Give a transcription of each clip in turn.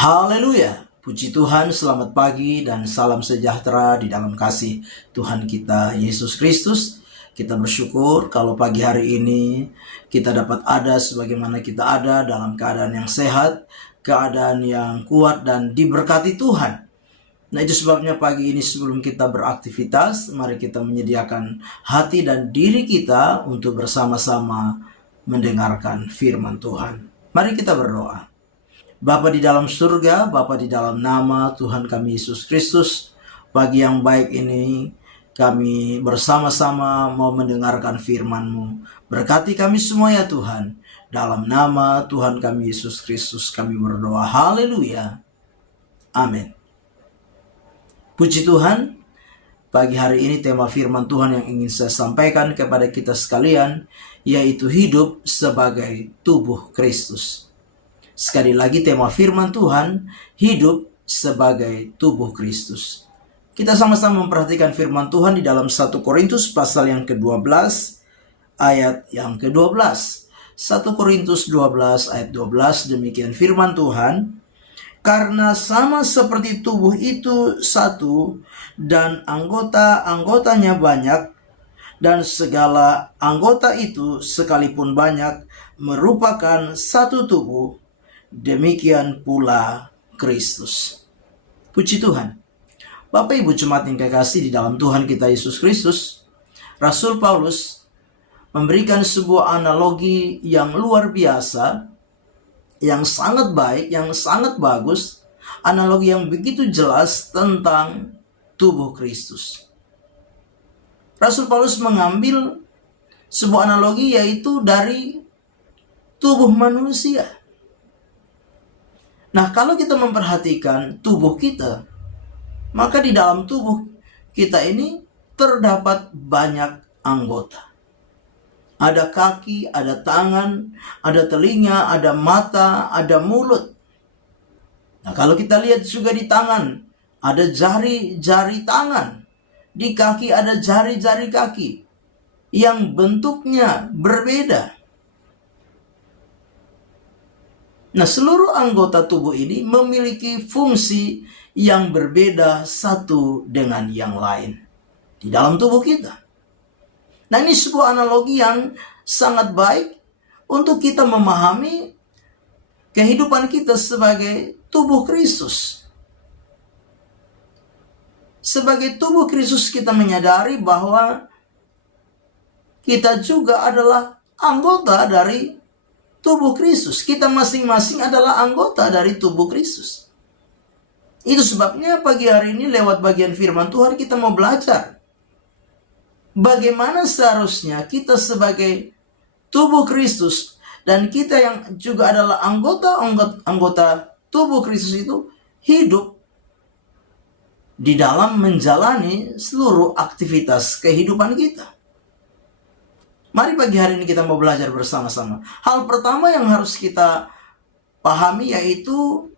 Haleluya, puji Tuhan, selamat pagi dan salam sejahtera di dalam kasih Tuhan kita Yesus Kristus. Kita bersyukur kalau pagi hari ini kita dapat ada sebagaimana kita ada dalam keadaan yang sehat, keadaan yang kuat dan diberkati Tuhan. Nah, itu sebabnya pagi ini sebelum kita beraktivitas, mari kita menyediakan hati dan diri kita untuk bersama-sama mendengarkan firman Tuhan. Mari kita berdoa. Bapa di dalam surga, Bapa di dalam nama Tuhan kami Yesus Kristus, pagi yang baik ini kami bersama-sama mau mendengarkan firman-Mu. Berkati kami semua ya Tuhan. Dalam nama Tuhan kami Yesus Kristus kami berdoa. Haleluya. Amin. Puji Tuhan, pagi hari ini tema firman Tuhan yang ingin saya sampaikan kepada kita sekalian, yaitu hidup sebagai tubuh Kristus. Sekali lagi tema firman Tuhan, hidup sebagai tubuh Kristus. Kita sama-sama memperhatikan firman Tuhan di dalam 1 Korintus pasal yang ke-12 ayat yang ke-12. 1 Korintus 12 ayat 12, demikian firman Tuhan. Karena sama seperti tubuh itu satu dan anggota-anggotanya banyak, dan segala anggota itu sekalipun banyak merupakan satu tubuh, demikian pula Kristus. Puji Tuhan. Bapak Ibu jemaat yang kekasih di dalam Tuhan kita Yesus Kristus, Rasul Paulus memberikan sebuah analogi yang luar biasa, yang sangat baik, yang sangat bagus, analogi yang begitu jelas tentang tubuh Kristus. Rasul Paulus mengambil sebuah analogi yaitu dari tubuh manusia. Nah, kalau kita memperhatikan tubuh kita, maka di dalam tubuh kita ini terdapat banyak anggota. Ada kaki, ada tangan, ada telinga, ada mata, ada mulut. Nah, kalau kita lihat juga di tangan, ada jari-jari tangan. Di kaki ada jari-jari kaki yang bentuknya berbeda. Nah, seluruh anggota tubuh ini memiliki fungsi yang berbeda satu dengan yang lain di dalam tubuh kita. Nah, ini sebuah analogi yang sangat baik untuk kita memahami kehidupan kita sebagai tubuh Kristus. Sebagai tubuh Kristus kita menyadari bahwa kita juga adalah anggota dari tubuh Kristus. Kita masing-masing adalah anggota dari tubuh Kristus. Itu sebabnya pagi hari ini lewat bagian firman Tuhan kita mau belajar bagaimana seharusnya kita sebagai tubuh Kristus dan kita yang juga adalah anggota tubuh Kristus itu hidup di dalam menjalani seluruh aktivitas kehidupan kita. Mari pagi hari ini kita mau belajar bersama-sama. Hal pertama yang harus kita pahami yaitu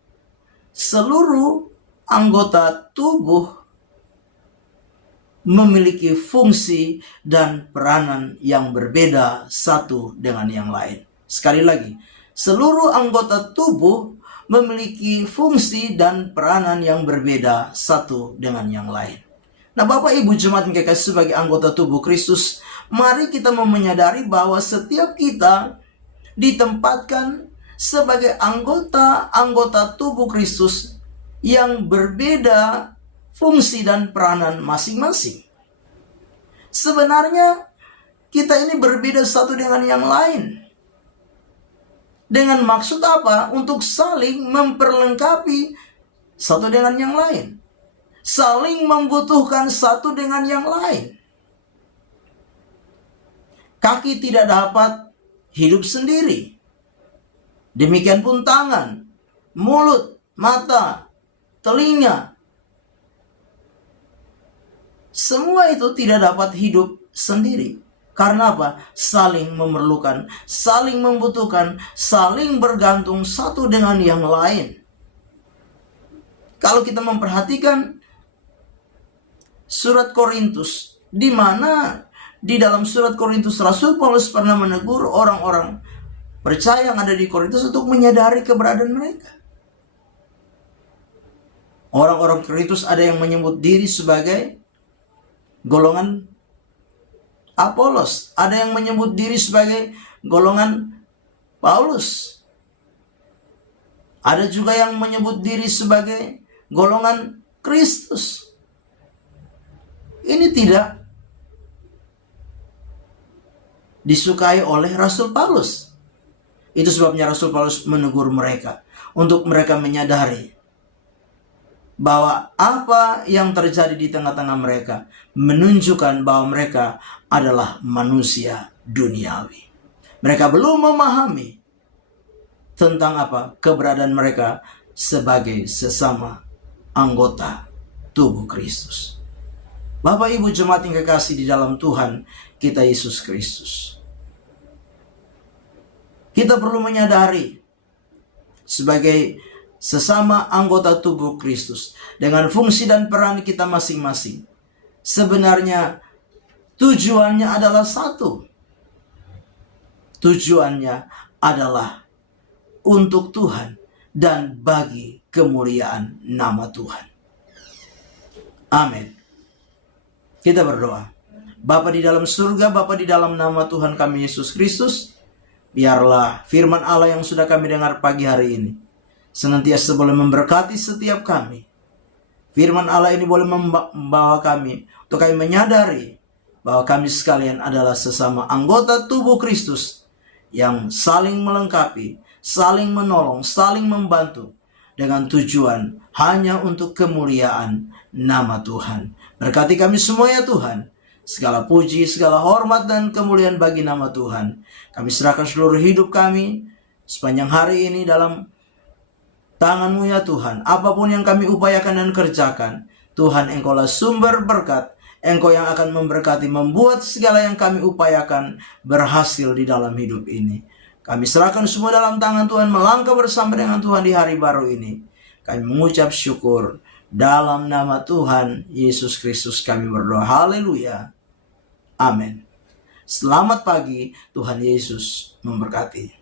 seluruh anggota tubuh memiliki fungsi dan peranan yang berbeda satu dengan yang lain. Sekali lagi, seluruh anggota tubuh memiliki fungsi dan peranan yang berbeda satu dengan yang lain. Nah, Bapak Ibu jemaat yang kekasih, sebagai anggota tubuh Kristus, mari kita menyadari bahwa setiap kita ditempatkan sebagai anggota tubuh Kristus yang berbeda fungsi dan peranan masing-masing. Sebenarnya kita ini berbeda satu dengan yang lain. Dengan maksud apa? Untuk saling memperlengkapi satu dengan yang lain. Saling membutuhkan satu dengan yang lain. Kaki tidak dapat hidup sendiri. Demikian pun tangan, mulut, mata, telinga. Semua itu tidak dapat hidup sendiri. Karena apa? Saling memerlukan, saling membutuhkan, saling bergantung satu dengan yang lain. Kalau kita memperhatikan surat Korintus, di mana di dalam surat Korintus Rasul Paulus pernah menegur orang-orang percaya yang ada di Korintus untuk menyadari keberadaan mereka. Orang-orang Korintus ada yang menyebut diri sebagai golongan Apolos, ada yang menyebut diri sebagai golongan Paulus. Ada juga yang menyebut diri sebagai golongan Kristus. Ini tidak disukai oleh Rasul Paulus. Itu sebabnya Rasul Paulus menegur mereka untuk mereka menyadari bahwa apa yang terjadi di tengah-tengah mereka menunjukkan bahwa mereka adalah manusia duniawi. Mereka belum memahami tentang apa keberadaan mereka sebagai sesama anggota tubuh Kristus. Bapak Ibu jemaat yang kekasih di dalam Tuhan kita Yesus Kristus, kita perlu menyadari sebagai sesama anggota tubuh Kristus dengan fungsi dan peran kita masing-masing. Sebenarnya tujuannya adalah satu. Tujuannya adalah untuk Tuhan dan bagi kemuliaan nama Tuhan. Amin. Kita berdoa. Bapa di dalam surga, Bapa di dalam nama Tuhan kami Yesus Kristus, biarlah firman Allah yang sudah kami dengar pagi hari ini senantiasa boleh memberkati setiap kami. Firman Allah ini boleh membawa kami untuk kami menyadari bahwa kami sekalian adalah sesama anggota tubuh Kristus yang saling melengkapi, saling menolong, saling membantu dengan tujuan hanya untuk kemuliaan nama Tuhan. Berkati kami semua ya Tuhan. Segala puji, segala hormat dan kemuliaan bagi nama Tuhan. Kami serahkan seluruh hidup kami sepanjang hari ini dalam tangan-Mu ya Tuhan. Apapun yang kami upayakan dan kerjakan, Tuhan Engkaulah sumber berkat. Engkau yang akan memberkati, membuat segala yang kami upayakan berhasil di dalam hidup ini. Kami serahkan semua dalam tangan Tuhan, melangkah bersama dengan Tuhan di hari baru ini. Kami mengucap syukur dalam nama Tuhan Yesus Kristus kami berdoa. Haleluya. Amin. Selamat pagi, Tuhan Yesus memberkati.